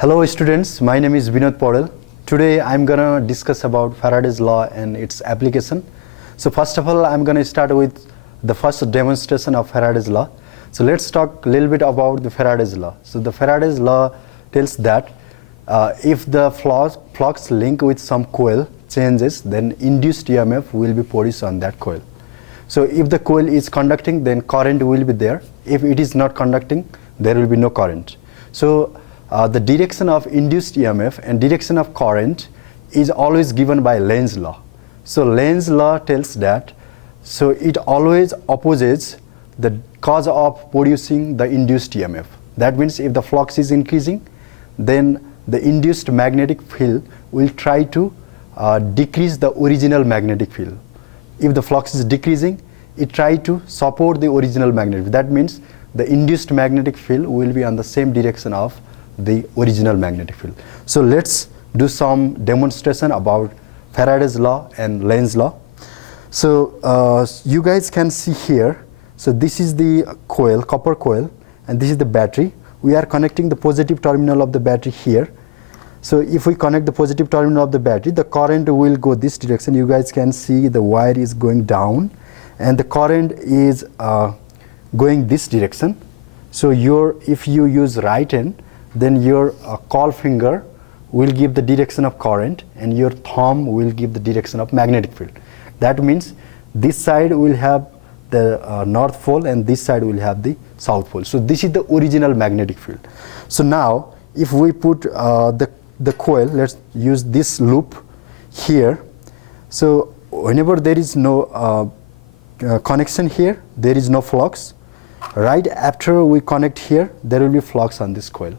Hello students, my name is Vinod Paudel. Today I'm gonna discuss about Faraday's law and its application. So first of all, I'm gonna start with the first demonstration of Faraday's law. So let's talk a little bit about the Faraday's law. So the Faraday's law tells that if the flux link with some coil changes, then induced EMF will be produced on that coil. So if the coil is conducting, then current will be there. If it is not conducting, there will be no current. So the direction of induced EMF and direction of current is always given by Lenz's law. So Lenz's law tells that, so it always opposes the cause of producing the induced EMF. That means if the flux is increasing, then the induced magnetic field will try to decrease the original magnetic field. If the flux is decreasing, it tries to support the original magnetic field. That means the induced magnetic field will be on the same direction of the original magnetic field. So let's do some demonstration about Faraday's law and Lenz's law. So you guys can see here, so this is the coil, copper coil, and this is the battery. We are connecting the positive terminal of the battery here. So if we connect the positive terminal of the battery, the current will go this direction. You guys can see the wire is going down and the current is going this direction. So if you use right hand, then your call finger will give the direction of current and your thumb will give the direction of magnetic field. That means this side will have the north pole and this side will have the south pole. So this is the original magnetic field. So now if we put the coil, let's use this loop here. So whenever there is no connection here, there is no flux. Right after we connect here, there will be flux on this coil.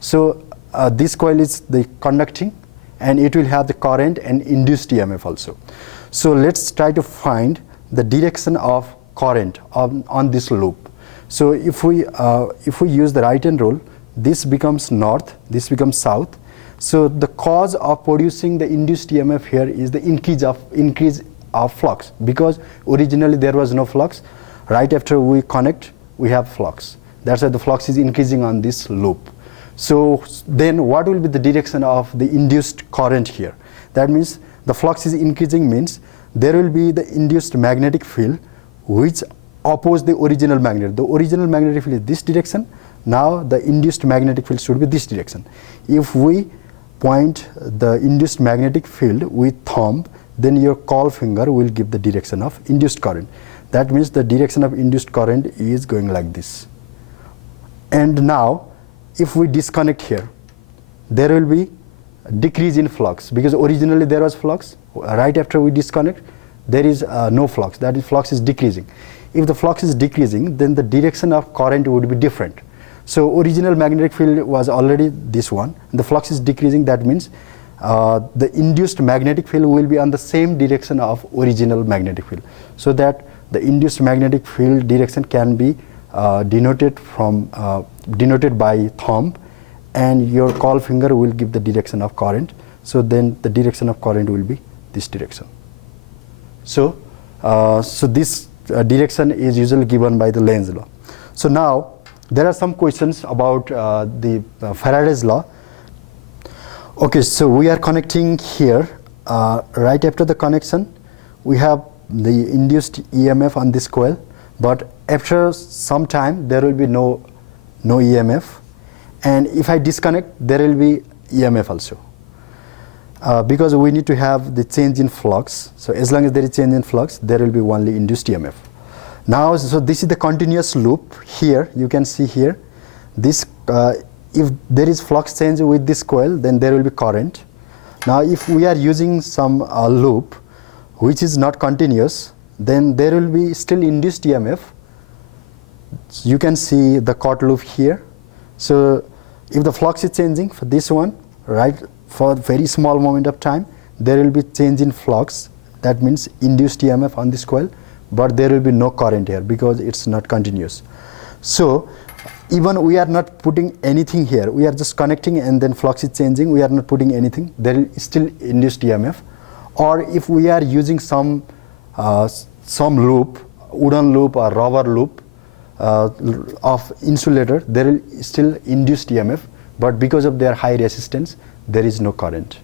So this coil is the conducting and it will have the current and induced EMF also. So let's try to find the direction of current on this loop. So if we use the right hand rule, this becomes north, this becomes south. So the cause of producing the induced EMF here is the increase of flux, because originally there was no flux. Right after we connect, we have flux. That's why the flux is increasing on this loop. So then what will be the direction of the induced current here? That means the flux is increasing, means there will be the induced magnetic field which oppose the original magnet. The original magnetic field is this direction. Now the induced magnetic field should be this direction. If we point the induced magnetic field with thumb, then your call finger will give the direction of induced current. That means the direction of induced current is going like this. And now if we disconnect here, there will be a decrease in flux, because originally there was flux. Right after we disconnect, there is no flux. That is, flux is decreasing. If the flux is decreasing, then the direction of current would be different. So original magnetic field was already this one. The flux is decreasing. That means the induced magnetic field will be on the same direction of original magnetic field. So that the induced magnetic field direction can be denoted by thumb, and your call finger will give the direction of current. So then the direction of current will be this direction. So this direction is usually given by the Lenz's law. So now there are some questions about the Faraday's law. Okay, so we are connecting here. Right after the connection, we have the induced EMF on this coil, but after some time there will be no EMF, and if I disconnect, there will be EMF also, because we need to have the change in flux. So as long as there is change in flux, there will be only induced EMF. Now, so this is the continuous loop. Here you can see here this, if there is flux change with this coil, then there will be current. Now if we are using some loop which is not continuous, then there will be still induced EMF. You can see the caught loop here. So if the flux is changing for this one, right, for a very small moment of time, there will be change in flux. That means induced EMF on this coil, but there will be no current here because it's not continuous. So even we are not putting anything here, we are just connecting and then flux is changing, we are not putting anything, there is still induced EMF. Or if we are using some loop, wooden loop or rubber loop of insulator, there is still induced EMF, but because of their high resistance, there is no current.